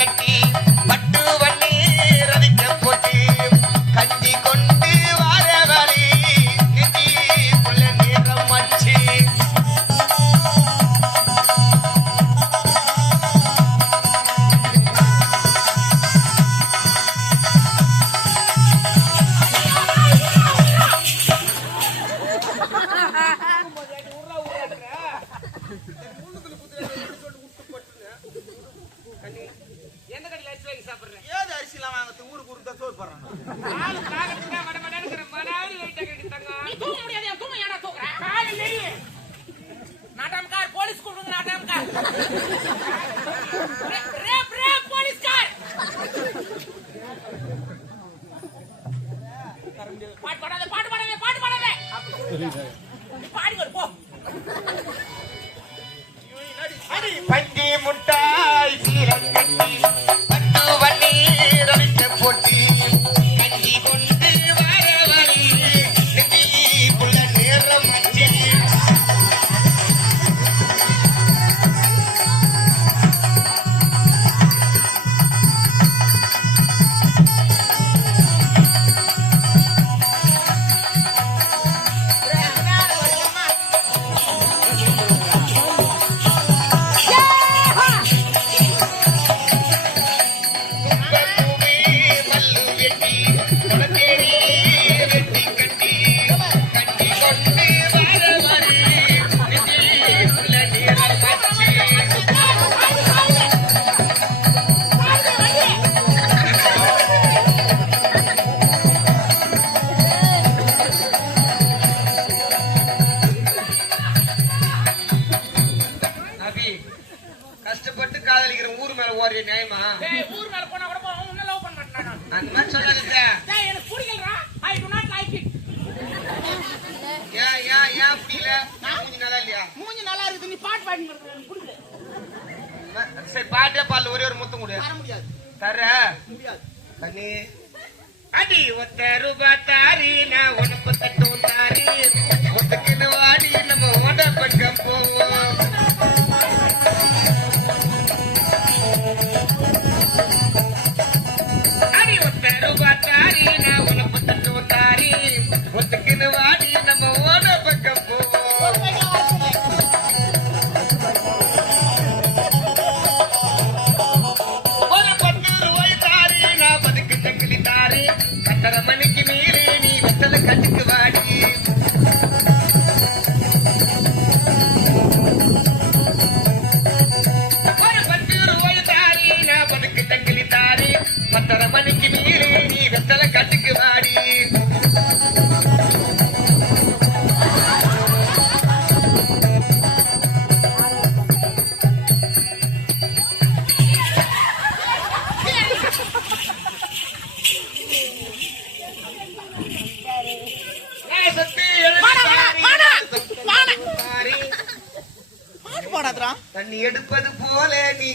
கட்டி சாப்பிடுறேன். ஏது வாங்கறது? ஊருக்கு ஊருக்கு சோறு போடுறாங்க. ஆளு காகத்துக்கு மட மடங்கிற மடாவது வெயிட்டா கட்டிட்டாங்க நீ தூங்க முடியாது என் தூங்க ஏடா தூக்குற காலை நெய் நாட்டாமக்கார் போலீஸ் கூப்பிடுங்க நாட்டாமக்கார் ரேப் ரேப் போலீஸ்கார். பாட்டு பாடாத பாட்டு பாடாத பாட்டு பாடாத. பாடி கொடு போ. அடி பஞ்சி முட்டாய் சீரம் காதலிக்கிற ஊர் மேல ஓடுற நியாயமா? ஊர் மேல போனா கூட உன்ன லவ் பண்ண மாட்டேன். அந்த மாதிரி சொல்லாத டேய் எனக்கு பிடிக்கலடா. I do not like it ஏன் ஏன் ஏன் புரியல கொஞ்சம் நல்லா இல்லையா? மூஞ்சி நல்லா இருக்குது நீ பாட்டு பாடி பிடிக்கல. சரி பாட்டே பாடல ஒரே ஒரு முத்தம் கொடு. முடியாது. தர. முடியாது. கண்ணி அடி ஒத்த ரூபா தாரி நான் உனக்கு தட்டும்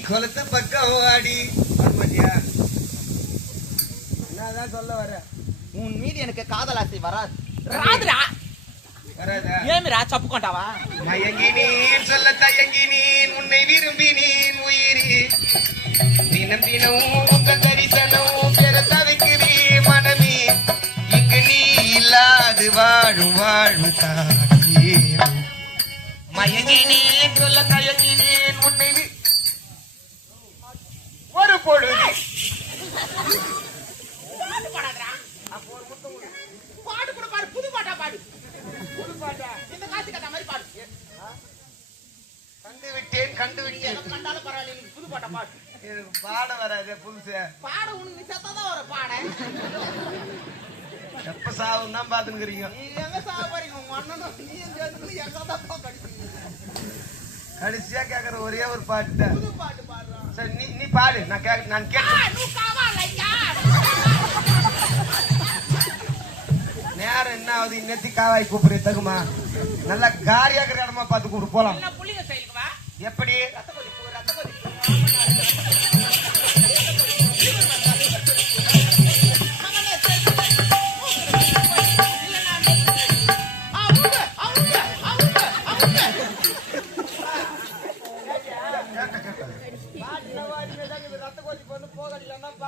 கொலத்து பக்கம் வரமாட்டியா என்னதான் சொல்ல வர? உன் மீது எனக்கு காதல் ஆசை வராது. ராதுடா. வராதா? ஏமிரா கொண்டாவா? மயங்கினீன் சொல்ல தயங்கினீன் உன்னை விரும்பினீன் உயிரி. தினம் தினம் உங்க தரிசனம் பெற தவிக்கிறீ மனமே. இங்கு நீ இல்லாது வாழும் வாழ்வு தாயே மயங்கினேன் சொல்ல உன்னை வி- ஒரு பொழுது பாட்டு பாடாதடா பாட்டு கூட பாடு புது பாட்டா பாடு புது பாட்டா இந்த காசு கட்ட மாதிரி பாடு கண்டு விட்டேன் கண்டு விட்டேன் எனக்கு கண்டாலும் பரவாயில்ல எனக்கு புது பாட்டா பாடு எனக்கு பாட வராது புதுசு பாட உனக்கு நீ செத்தாதான் வர பாட எப்ப சாவும் தான் பாத்துக்கிறீங்க நீ எங்க சாக போறீங்க உங்க அண்ணனும் நீ சேர்ந்து எங்க தான். கடிச்சீங்க கடைசியா கேக்குற ஒரே ஒரு பாட்டு சரி நீ நீ பாடு. நான் கேக்க நான் கேட்டேன்? நேரம் என்ன ஆகுது? இன்னத்தி காவாய் கூப்பிடுற தகுமா நல்லா காரியாக்கிற இடமா பார்த்து கூப்பிட்டு போலாம். என்ன எப்படி?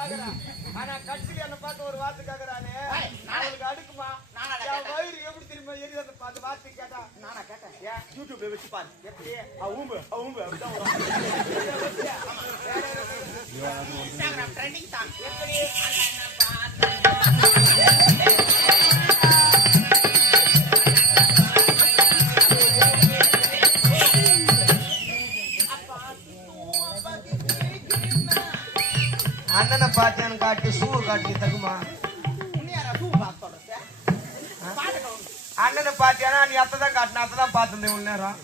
பாக்குறேன் ஆனா கட்சியில என்ன பார்த்து ஒரு வார்த்தை கேக்குறானே. அவனுக்கு அடுக்குமா? வயிறு எப்படி தெரியுமா எரியுது அந்த பார்த்து வார்த்தை கேட்டா நானா கேட்டேன் ஏன் யூடியூப்ல வச்சு பாரு எப்படி அவும்பு அவும்பு அப்படிதான் வரும் இன்ஸ்டாகிராம் ட்ரெண்டிங் தான் எப்படி அண்ணனை பார்த்தேன்னு காட்டு ஷூவை காட்டி தகுமா அண்ணனை பார்த்தியானா நீ அத்தை தான் காட்டின அத்தை தான் பார்த்துருந்தேன் உள்ள நேரம்.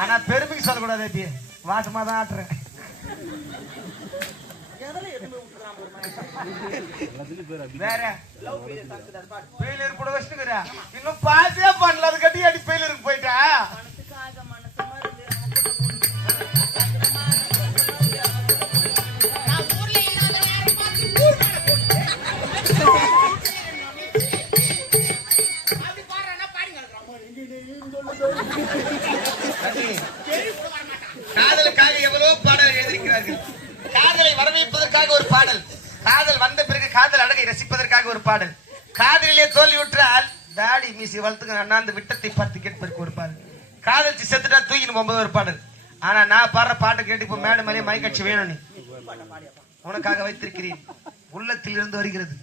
ஆனா பெருமைக்கு சொல்லக்கூடாது எப்படி வாசமா தான் ஆட்டுறேன். வேற? பெயிலருக்கு கூட வச்சுக்கிறா இன்னும் பாஸே பண்ணல அது கட்டி அடி பெயிலருக்கு போயிட்டா? பாடல். காதலிலே தோல்வியுற்றால் தாடி மீசி வளர்த்துக்க அண்ணாந்து விட்டத்தை பார்த்து கேட்பதற்கு ஒரு பாடல். காதலிச்சு செத்துட்டா தூக்கின்னு போகும்போது ஒரு பாடல். ஆனா நான் பாடுற பாட்டை கேட்டு இப்போ மேடம் மேலே மயக்கட்சி வேணும் நீ. உனக்காக வைத்திருக்கிறேன். உள்ளத்தில் இருந்து வருகிறது.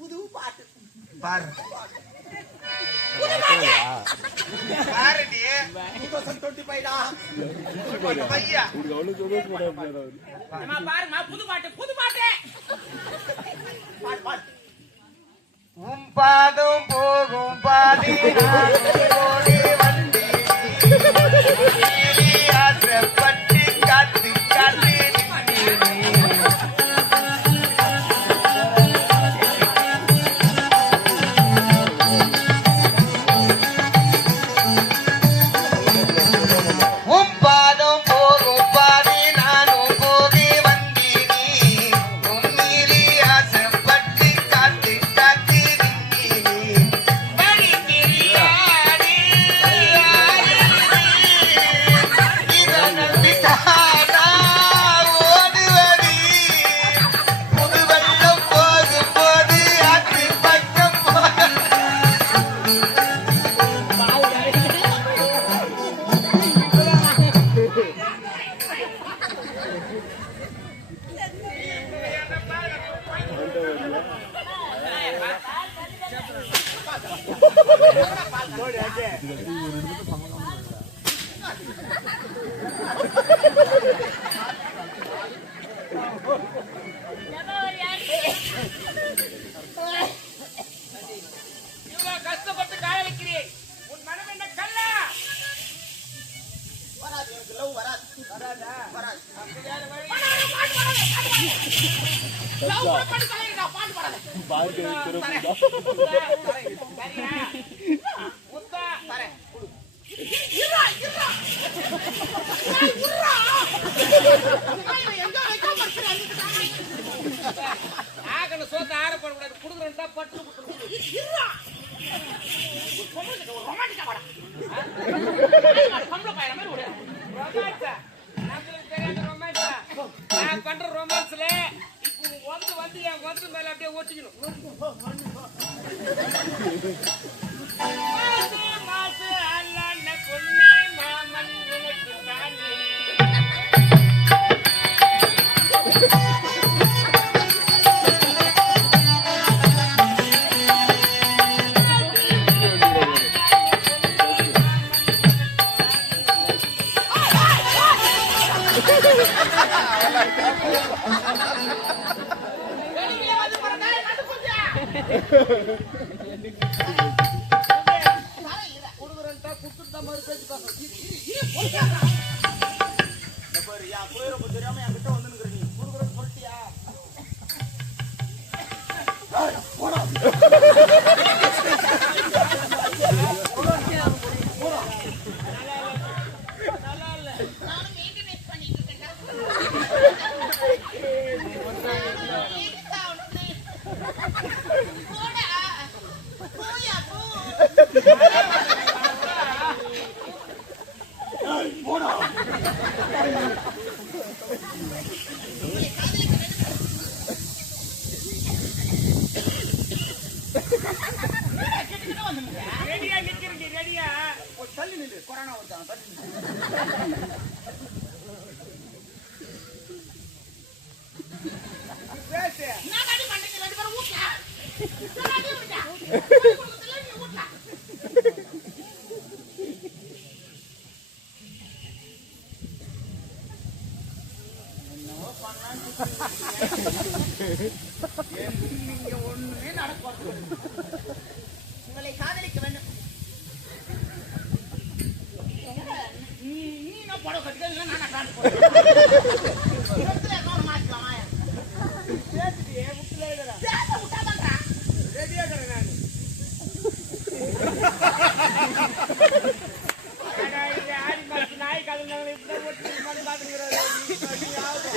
புது பாட்டு. பாரு. பாருமா புது பாட்டு புது பாட்டு. உம்பாதும் போகும் பாதி. ஓடி வண்டி ஆ? நம்மளுக்கு தெரியாத romance ஆ? நான் பண்ற ரொமான்ஸ்ல இப்போ வந்து வந்து என் வந்து மேல அப்படியே ஒட்டிக்கணும் மாசு மாசு அல்ல பொண்ணு. இந்த பாரு தெரியாம என்கிட்ட வந்து நீ குடுக்குறேன்னு போடா. 頑張れ頑張れ! நீங்க ஒண்ணுமே நடக்கும் உங்களை காதலிக்க வேண்டும். நீ படம் கட்டிக்க நான் காட்டு போறேன். மாத்திக்கலாமா? சேர்த்துட்டு இருக்கிற சேர்த்து விட்டாதான்டா. ரெடியா இருக்கிறேன் நான் நாய் கலந்தாங்க பார்த்துக்கிறாரு. நீ நீ ஆகுது.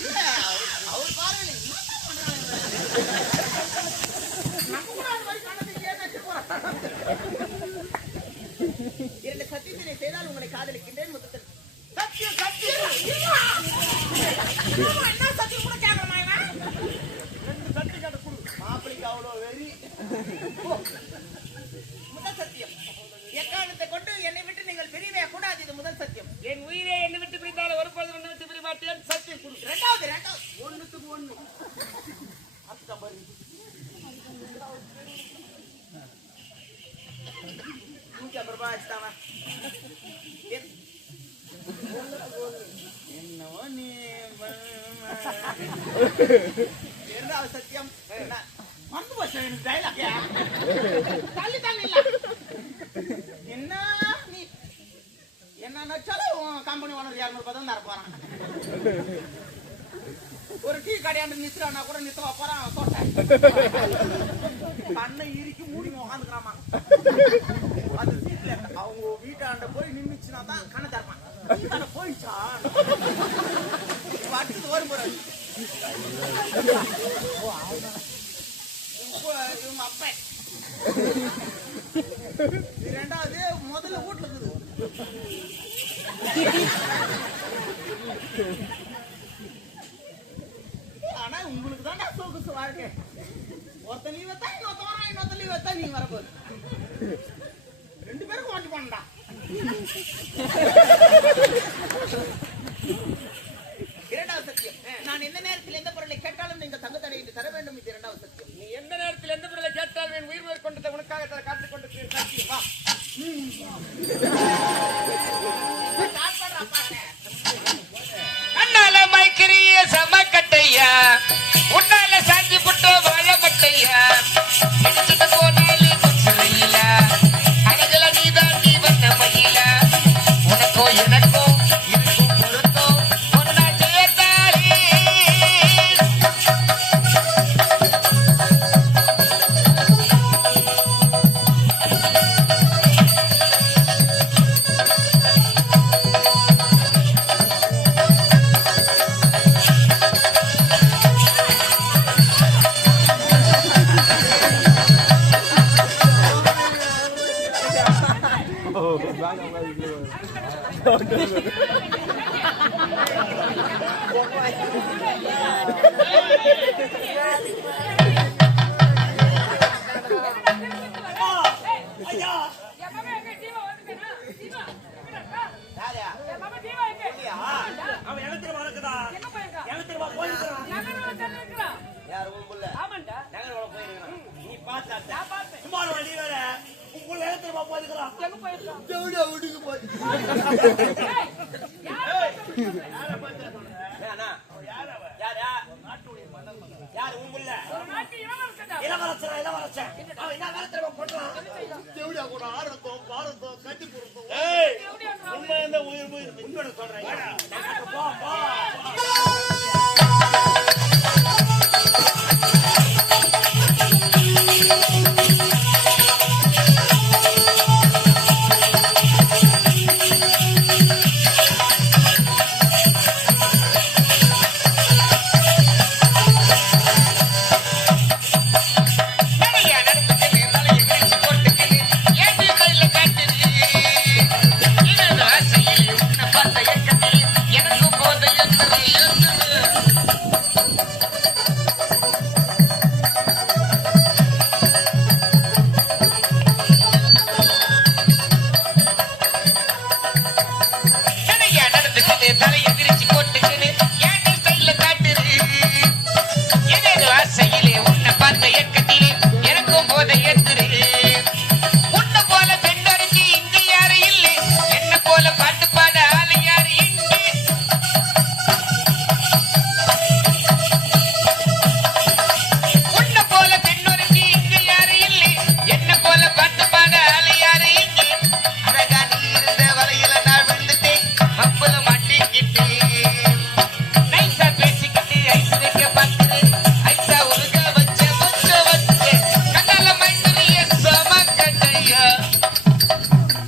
இல்ல, அவர் பார்வையில என்னதான் பண்றாங்க இவங்க? நம்ம கூட அது மாதிரி கண்ணத்தை ஏன் வச்சு போறோம்? இரண்டு சத்தியத்தினை செய்தால் உங்களை காதலிக்கின்றேன் முத்தத்தில். சத்தியம் சத்தியம். என்ன சத்தியம்? கூட கேட்கறமா இவன்? ரெண்டு சட்டி கட்ட கொடு. மாப்பிளைக்கு அவ்வளோ வெறி. முதல் சத்தியம். எக்காரணத்தை கொண்டு என்னை விட்டு நீங்கள் பிரியவே கூடாது இது முதல் சத்தியம். என் உயிரை என்னை விட்டு பிரிந்தால் ஒரு பொழுது விட்டு பிரிய மாட்டேன் சத்தியம் கொடு. இரண்டாவது இரண்டாவது ஒண்ணுத்துக்கு ஒண்ணு அர்த்தம் பாரு நூற்றி ஐம்பது இரண்டாவது சத்தியம் என்ன? மறந்து போச்சு எனக்கு டைலாக் தள்ளி தள்ளி இல்ல என்ன நீ என்ன நச்சாலும் உன் கம்பெனி ஓனர் இரநூறு பதம் தான் தர போறான் ஒரு டீ கடையாண்டு நிறுத்துறானா கூட நிறுத்தவா போறான் அவன் தோட்டை இறுக்கி மூடி உட்காந்துக்கிறாமா அது வீட்டுல அவங்க வீட்டாண்ட போய் நின்னுச்சுன்னா தான் கண்ணை தரப்பான் வீட்டாண்ட போயிடுச்சா அடுத்தது வரும் போறாரு இவங்க அப்ப ரெண்டாவது முதல்ல வீட்டுல இருக்குது ஆனா உங்களுக்கு தான் நான் சொகுசு வாழ்க்கை ஒருத்த நீ வைத்தா இன்னொருத்த வரான் இன்னொருத்த லீவ் வத்தா நீங்க வரப்போகுது ரெண்டு பேரும் ஓட்டி போனடா எழுத்துற போயிருக்கிறான் எவ்வளோ வீட்டுக்கு போய் யாரை பார்த்து சொல்ற? யார் அவ? யாரா? யார் உன் புள்ள? இளவரசரா, இளவரசன். அவன் என்ன வேலை தெரியுமா பண்றான்? தேவடியா கூட ஆடுறதும், பாடுறதும், கட்டி போடுறதும். உண்மை இருந்தா உயிர் உயிர். உண்மையை சொல்றேன்.